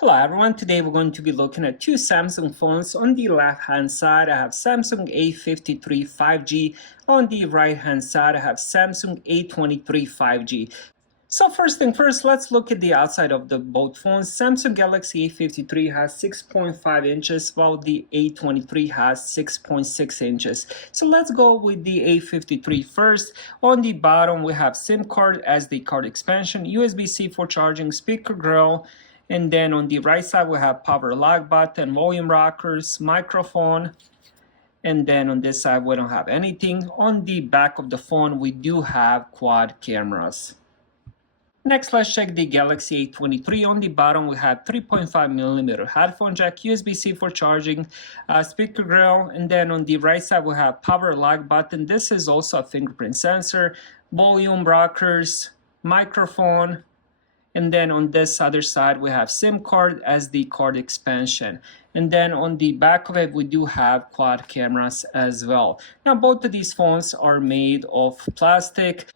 Hello everyone, today we're going to be looking at two Samsung phones. On the left hand side I have Samsung A53 5G, on the right hand side I have Samsung A23 5G. So first thing first, let's look at the outside of the both phones. Samsung Galaxy A53 has 6.5 inches while the A23 has 6.6 inches. So let's go with the A53 first. On the bottom we have SIM card, SD card expansion, USB-C for charging, speaker grill, and then on the right side we have power lock button, volume rockers, microphone, and then on this side we don't have anything. On the back of the phone we do have quad cameras. Next, let's check the Galaxy A23. On the bottom, we have 3.5mm headphone jack, USB-C for charging, speaker grill, and then on the right side, we have power lock button. This is also a fingerprint sensor, volume rockers, microphone, and then on this other side, we have SIM card, SD card expansion. And then on the back of it, we do have quad cameras as well. Now, both of these phones are made of plastic.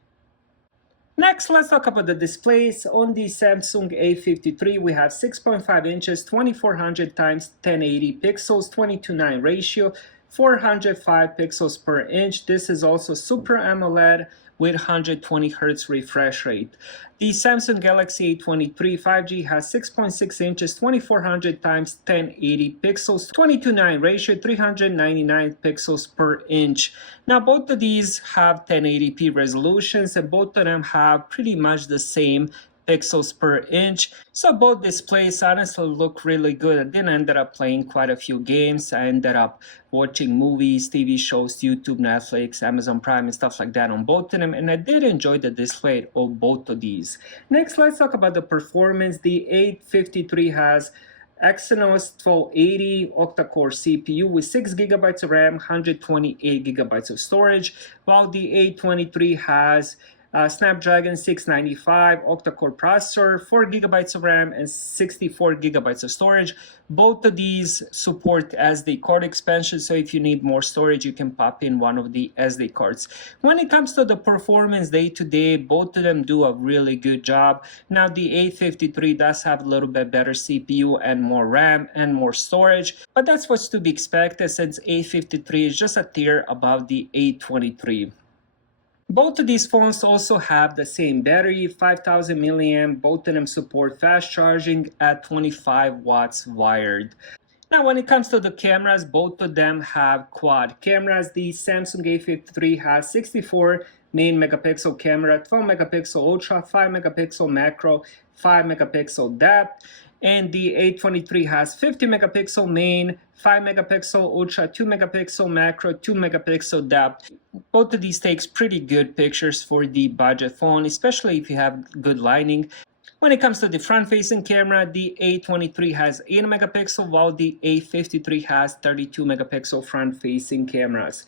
Next, let's talk about the displays. On the Samsung A53, we have 6.5 inches, 2400 times 1080 pixels, 22:9 ratio, 405 pixels per inch. This is also Super AMOLED with 120 Hz refresh rate. The Samsung Galaxy A23 5G has 6.6 inches, 2400 times 1080 pixels, 22:9 ratio, 399 pixels per inch. Now both of these have 1080p resolutions and both of them have pretty much the same pixels per inch. So both displays honestly look really good. I did end up playing quite a few games. I ended up watching movies, TV shows, YouTube, Netflix, Amazon Prime, and stuff like that on both of them. And I did enjoy the display of both of these. Next, let's talk about the performance. The A53 has Exynos 1280 octa-core CPU with 6 GB of RAM, 128 GB of storage, while the A23 has Snapdragon 695 octa-core processor, 4 GB of RAM, and 64 GB of storage. Both of these support SD card expansion, so if you need more storage, you can pop in one of the SD cards. When it comes to the performance day-to-day, both of them do a really good job. Now, the A53 does have a little bit better CPU and more RAM and more storage, but that's what's to be expected since A53 is just a tier above the A23. Both of these phones also have the same battery, 5000 milliamp. Both of them support fast charging at 25 watts wired. Now, when it comes to the cameras, both of them have quad cameras. The Samsung A53 has 64 main megapixel camera, 12 megapixel ultra, 5 megapixel macro, 5 megapixel depth. And the A23 has 50 megapixel main, 5 megapixel ultra, 2 megapixel macro, 2 megapixel depth. Both of these takes pretty good pictures for the budget phone, especially if you have good lighting. When it comes to the front-facing camera, the A23 has 8 megapixel while the A53 has 32 megapixel front-facing cameras.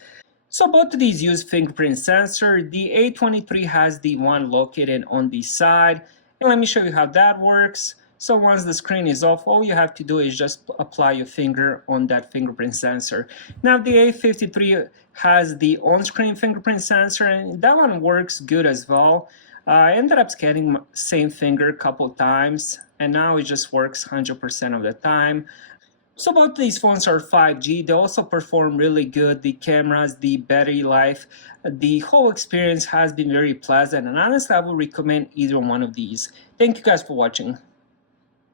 So both of these use fingerprint sensor. The A23 has the one located on the side. And let me show you how that works. So once the screen is off, all you have to do is just apply your finger on that fingerprint sensor. Now the A53 has the on-screen fingerprint sensor, and that one works good as well. I ended up scanning same finger a couple times, and now it just works 100% of the time. So both these phones are 5G. They also perform really good. The cameras, the battery life, the whole experience has been very pleasant, and honestly I would recommend either one of these. Thank you guys for watching.